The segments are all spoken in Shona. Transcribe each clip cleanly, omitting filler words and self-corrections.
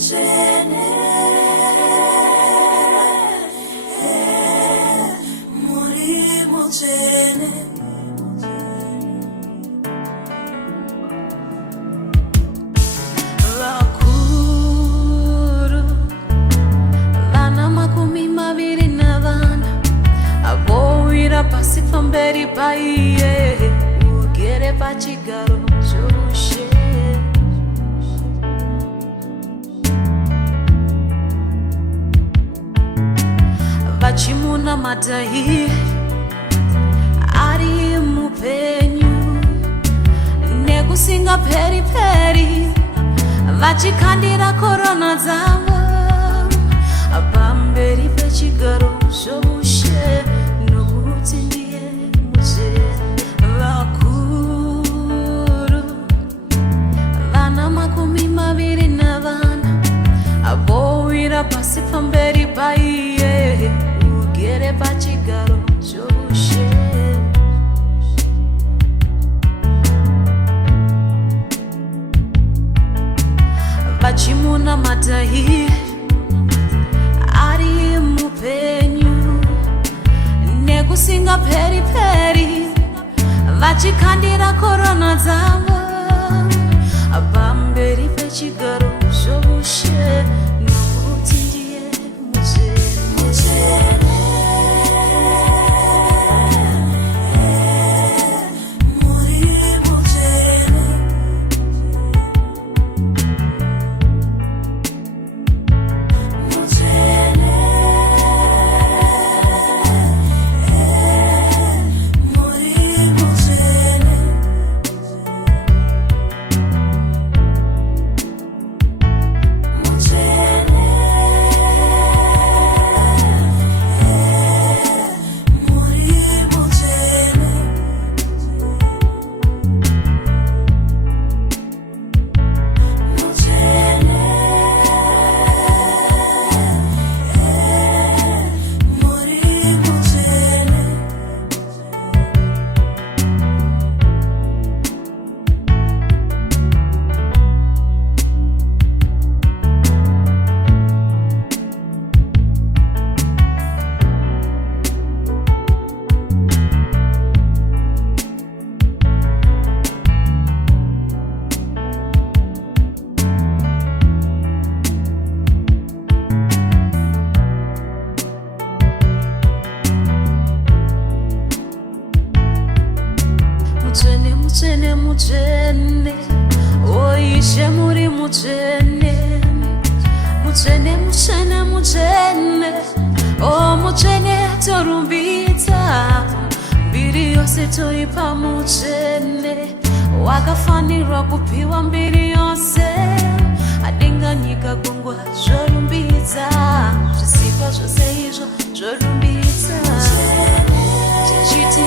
Mutsvene, muri mutsvene. Vakuru vana makumi maviri navana avowira pasi pamberi paiye ugere pachigaro chorushe. Vachimuna matahi ari mupenyu nekusinga peri peri vachikandira korona dzavo pamberi pechigaro chorushe nokuti ndiye mutsvene. Vakuru vana makumi maviri navana avowira pasi pamberi paiye ugere pachigaro chorushe. Vachimuna matahi ari mupenyu nekusinga peri peri vachikandira korona dzavo pamberi pechigaro chorushe nokuti ndiye mutsvene. Mutsvene, mutsvene, mutsvene, oishe muri mutsvene. Mutsvene, mutsvene, mutsvene, o mutsvene torumbidza mbiri yose toipa mutsvene. Wakafanirwa kupiwa mbiri yose adenga nyika gungwa zvorumbidza zvisikwa zvose izvo zvorumbidza tichiti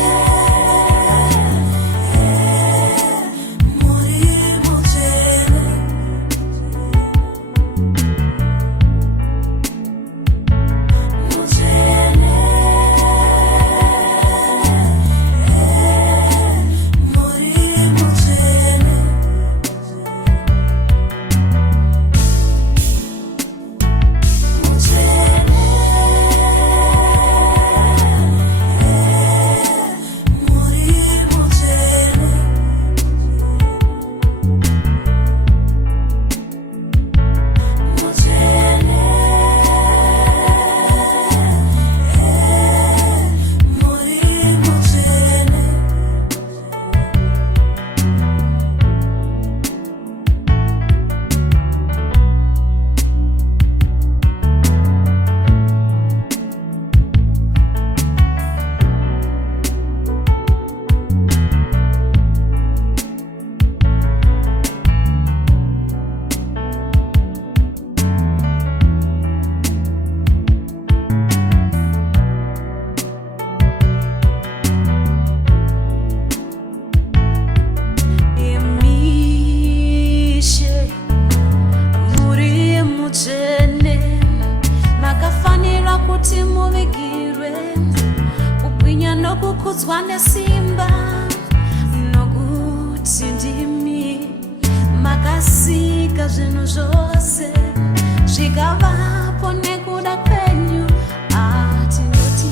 kukudzwa nesimba nokuti ndimi makasika zvinhu zvose zvikavapo nekuda kwenyu atinoti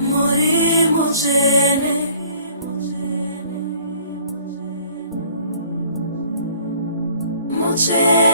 muri mutsvene. Mutsvene.